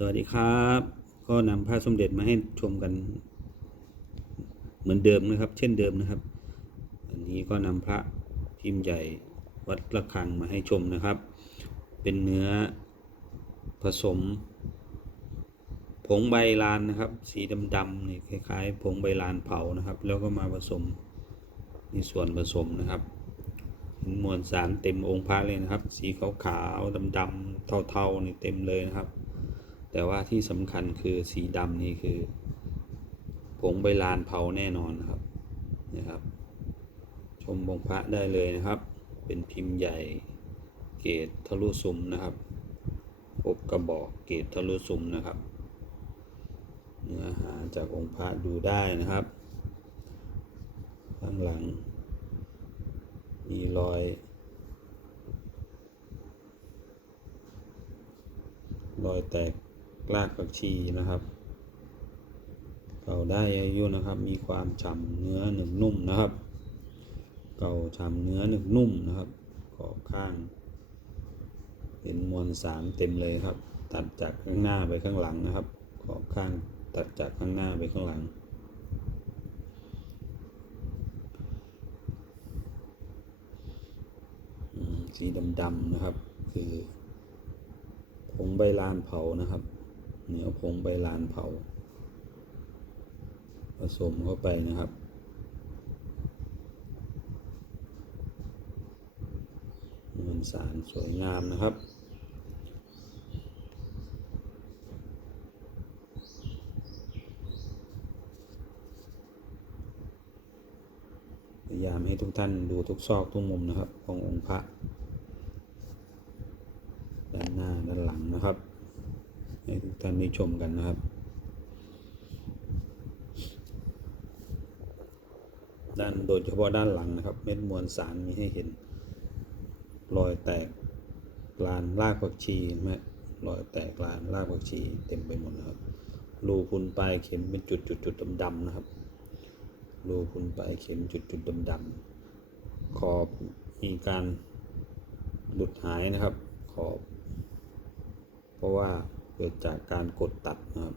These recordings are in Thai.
สวัสดีครับ ก็นำพระสมเด็จมาให้ชมกัน เหมือนเดิมนะครับ เช่นเดิมนะครับ อันนี้ก็นำพระพิมพ์ใหญ่วัดระฆังมาให้ชมนะครับ เป็นเนื้อผสม ผงใบลานนะครับ สีดำๆนี่คล้ายๆ ผงใบลานเผานะครับ แล้วก็มาผสมนี่ส่วนผสมนะครับมวลสารเต็มองค์พระเลยนะครับ สีขาวๆดำๆเทาๆนี่เต็มเลยนะครับ แต่ว่าที่สำคัญคือสีดำนี่คือ ผงใบลานเผาแน่นอนครับนะครับ ชมองพระได้เลยนะครับ เป็นพิมพ์ใหญ่เกรดทะลุซุ้มนะครับพบกระบอกเกรดทะลุซุ้มนะครับ เนื้อหาจากองค์พระดูได้นะครับ ข้างหลัง มีรอย รอยแตก รากผักชีนะครับเก่าได้อายุนะครับ มีความฉ่ำเนื้อหนึบนุ่มนะครับ เก่าฉ่ำเนื้อหนึบนุ่มนะครับขอบข้างเป็นมวลสารเต็มเลยครับ ตัดจากข้างหน้าไปข้างหลังนะครับ ขอบข้างตัดจากข้างหน้าไปข้างหลังสีดำๆนะครับ คือผงใบลานเผานะครับ เนื้อผงใบลานเผา ผสมเข้าไปนะครับ มวลสารสวยงามนะครับพยายามให้ทุกท่านดูทุกซอกทุกมุมนะครับ ขององค์พระ ด้านหน้าด้านหลังนะครับ ให้ทุกท่านได้ชมกันนะครับ ด้านโดยเฉพาะด้านหลังนะครับ เม็ดมวลสารมีให้เห็น รอยแตกลานรากผักชีนไหมรอยแตกลานรากผักชีเต็มไปหมดนะครับรูพุนปลายเข็มเป็นจุดจุดจุดดำๆนะครับ รูพุนปลายเข็มจุดจุดดำๆขอบมีการหลุดหายนะครับ ขอบ เพราะว่า เกิดจากการกดตัดนะครับ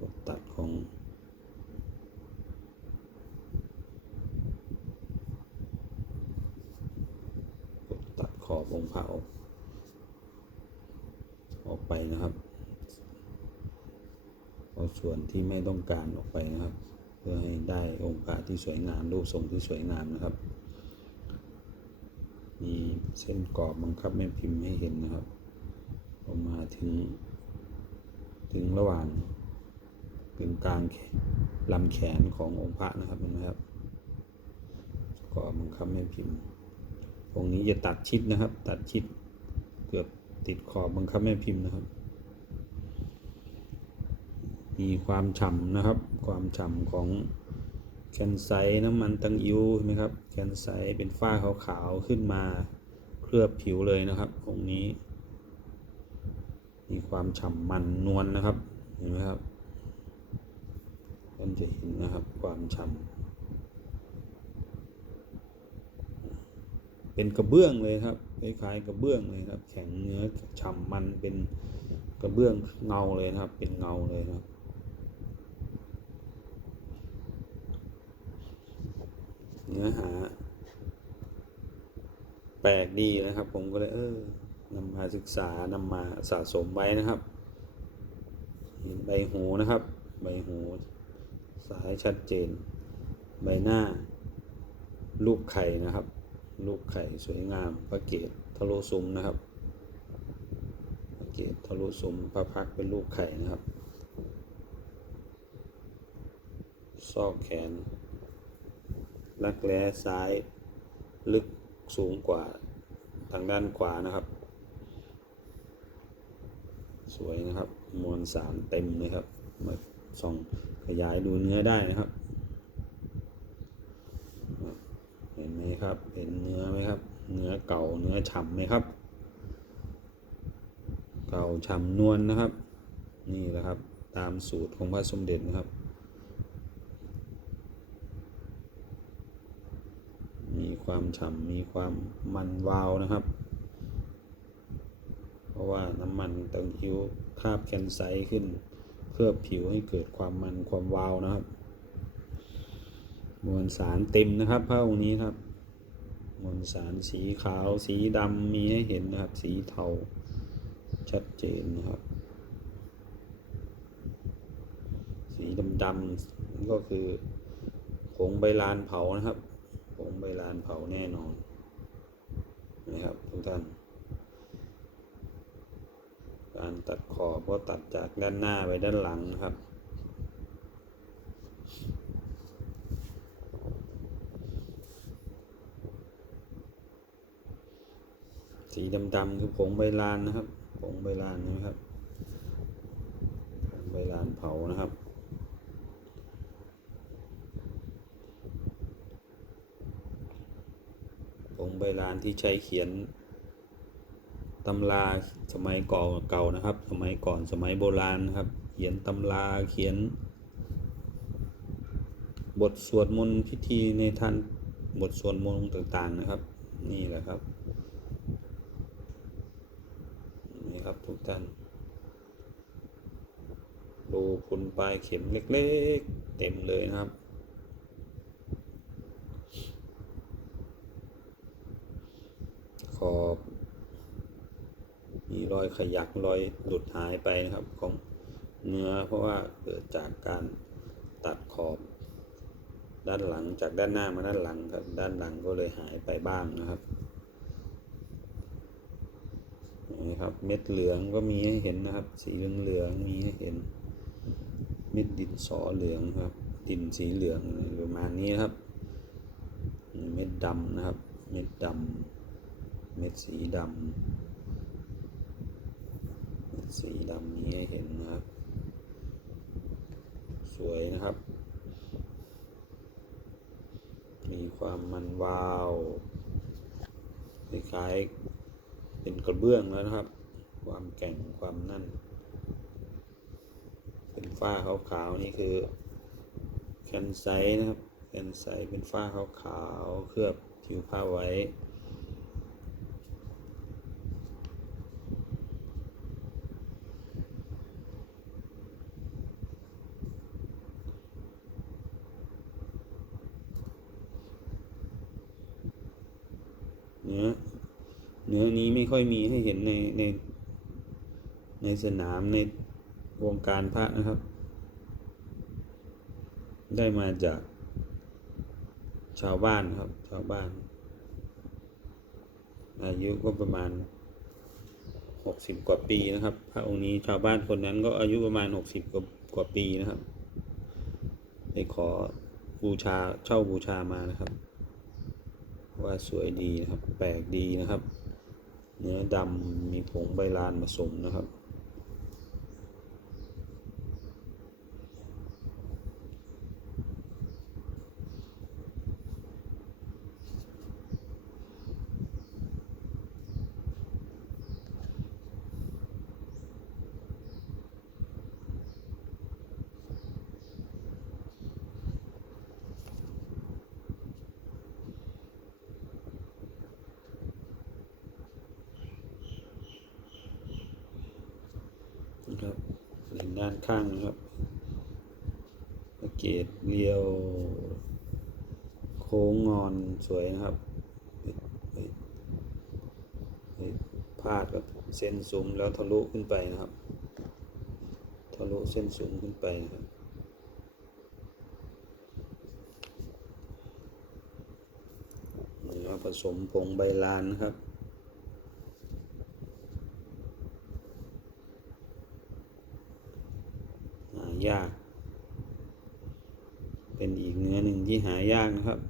กดตัดของกดตัดขอบองค์พระออกออกไปนะครับเอาส่วนที่ไม่ต้องการออกไปนะครับ เพื่อให้ได้องค์พระที่สวยงามรูปทรงที่สวยงามนะครับ มีเส้นกรอบบังคับแม่พิมพ์ให้เห็นนะครับ ลงมาถึง ถึงระหว่างถึงกลางลำแขนขององค์พระนะครับเห็นไหมครับกรอบบังคับแม่พิมพ์ องค์นี้จะตัดชิดนะครับ ตัดชิดเกือบติดขอบบังคับแม่พิมพ์นะครับ มีความฉ่ำนะครับ ความฉ่ำของแคนไซน้ำมันตังอิวเห็นไหมครับ แคนไซเป็นฝ้าขาวๆขึ้นมาเคลือบผิวเลยนะครับองค์นี้ มีความฉ่ำมันนวลนะครับ เห็นไหมครับท่านจะเห็นนะครับความฉ่ำเป็นกระเบื้องเลยครับคล้ายๆกระเบื้องเลยครับ แข็งเนื้อฉ่ำมันเป็นกระเบื้องเงาเลยนะครับ เป็นเงาเลยครับเนื้อหา แปลกดีนะครับ ผมก็เลยเออ นำมาศึกษานำมาสะสมไว้นะครับ เห็นใบหูนะครับ ใบหูสายชัดเจน ใบหน้ารูปไข่นะครับรูปไข่สวยงามพระเกศทะลุซุ้มนะครับพระเกศทะลุซุ้มพระพักเป็นรูปไข่นะครับซอกแขน รักแร้ซ้าย ลึกสูงกว่าทางด้านขวานะครับ สวยนะครับ มวลสารเต็มเลยครับ มาส่องขยายดูเนื้อได้นะครับ เห็นไหมครับ เห็นเนื้อไหมครับ เนื้อเก่าเนื้อฉ่ำไหมครับ เก่าฉ่ำนวลนะครับ นี่แหละครับ ตามสูตรของพระสมเด็จนะครับ มีความฉ่ำมีความมันวาวนะครับ ราะว่าน้ำมันเติมคิ้วคาบแคนไซขึ้น เคลือบผิวให้เกิดความมันความวาวนะครับ มวลสารเต็มนะครับผ้าองค์นี้ครับ มวลสารสีขาวสีดำมีให้เห็นนะครับ สีเทาชัดเจนนะครับ สีดำๆนั่ก็คือผงใบลานเผานะครับผงใบลานเผาแน่นอนนะครับทุกท่านารตัดขอบก็ตัดจากด้านหน้าไปด้านหลังนะครับ สีดำๆคือผงใบลานนะครับผงใบลานนะครับผงใบลานเผานะครับผงใบลานที่ใช้เขียน ตำราสมัยก่อนเก่านะครับ สมัยก่อนสมัยโบราณนะครับ เขียนตำราเขียน บทสวดมนต์พิธีในท่านบทสวดมนต์ต่างๆนะครับ นี่แหละครับนี่ครับทุกท่านดูพุนปลายเข็มเล็กๆ เต็มเลยนะครับ ขอบมีรอย ขยักรอยหลุดหายไปนะครับของเนื้อเพราะว่าเกิดจากการตัดขอบ ด้านหลังจากด้านหน้ามาด้านหลังครับด้านหลังก็เลยหายไปบ้างนะครับนี่ครับเม็ดเหลืองก็มีให้เห็นนะครับ สีเหลืองเหลืองๆมีให้เห็น เม็ดดินสอเหลืองครับดินสีเหลืองประมาณนี้ครับเม็ดดำนะครับ เม็ดดำเม็ดสีดำ สีดำนี้ให้เห็นนะครับ สวยนะครับ มีความมันวาวคล้ายๆเป็นกระเบื้องแล้วนะครับ ความแก่งความนั่น เป็นฝ้าขาวๆนี่คือแคนไซนะครับแคนไซเป็นฝ้าขาวๆเคลือบผิวผ้าไว้ เนื้อเนื้อนี้ไม่ ค่อยมีให้เห็นในในในสนามในวงการพระนะครับ ได้มาจากชาวบ้านครับ ชาวบ้าน อายุก็ประมาณหกสิบกว่าปีนะครับ พระองค์นี้ชาวบ้านคนนั้นก็อายุประมาณหกสิบกว่ากว่าปีนะครับ ได้ขอบูชาเช่าบูชามานะครับ ว่าสวยดีนะครับ แปลกดีนะครับ เนื้อดำมีผงใบลานผสมนะครับนะครับเห็น ด้านข้างนะครับสังเกตเรียว โค้งงอนสวยนะครับพาดกับเส้นซุ้มแล้วทะลุขึ้นไปนะครับ ทะลุเส้นซุ้มขึ้นไปนะครับเนื้อผสมผงใบลานนะครับ หา ยาก เป็นอีกเนื้อหนึ่งที่หายากนะครับ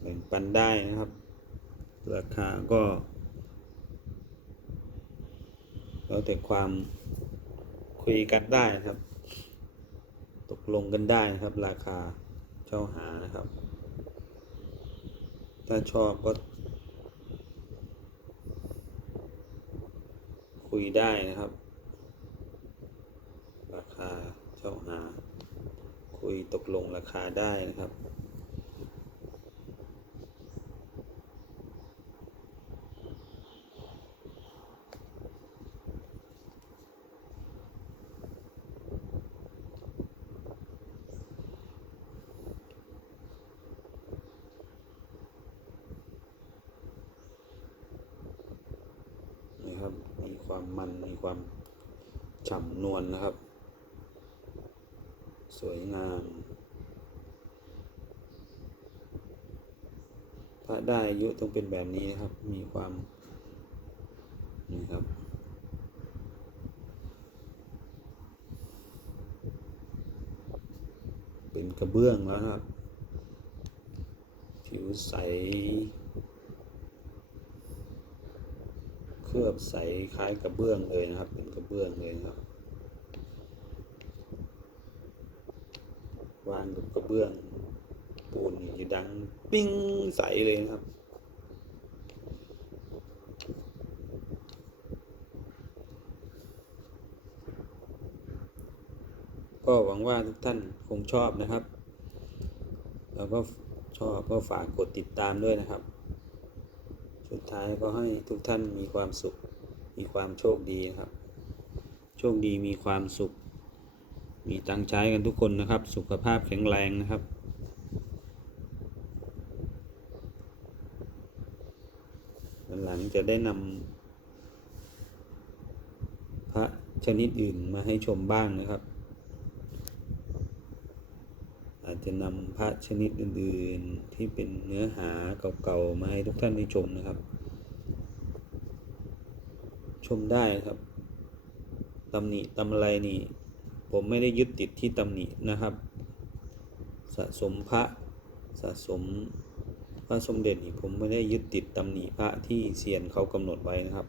แบ่งปันได้นะครับ ราคาก็ แล้วแต่ความคุยกันได้นะครับ ตกลงกันได้นะครับ ราคาเช่าหานะครับ ถ้าชอบก็ คุยได้นะครับ ราคาเช่าหา คุยตกลงราคาได้นะครับ มี ความมันมีความฉ่ำนวลนะครับ สวยงาม ถ้าได้อายุต้องเป็นแบบนี้นะครับ มีความนี่ครับเป็นกระเบื้องแล้วนะครับ ผิวใส เค ลือบใสคล้ายกระเบื้องเลยนะครับ เป็นกระเบื้องเลยครับ วางกับกระเบื้องปูนนี่จะดังปิ้งใสเลยนะครับก็หวังว่าทุกท่านคงชอบนะครับ แล้วก็ชอบก็ฝากกดติดตามด้วยนะครับ สุดท้ายก็ให้ทุกท่านมีความสุข มีความโชคดีนะครับ โชคดีมีความสุข มีตังใช้กันทุกคนนะครับ สุขภาพแข็งแรงนะครับ หลังจะได้นำพระชนิดอื่นมาให้ชมบ้างนะครับ อาจ จะนำพระชนิดอื่นๆ ที่เป็นเนื้อหาเก่าๆ มาให้ทุกท่านได้ชมนะครับ ชมได้ครับตำหนิตำอะไรนี่ ผมไม่ได้ยึดติดที่ตำหนินะครับ สะสมพระสะสมพระสมเด็จนี่ผมไม่ได้ยึดติดตำหนิพระที่เซียนเขากำหนดไว้นะครับ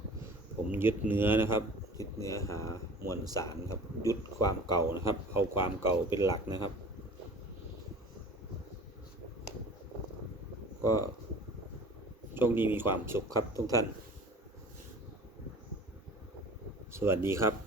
ผมยึดเนื้อนะครับยึดเนื้อหามวลสารครับยึดความเก่านะครับ เอาความเก่าเป็นหลักนะครับ ก็โชคดีมีความสุขครับทุกท่าน สวัสดีครับ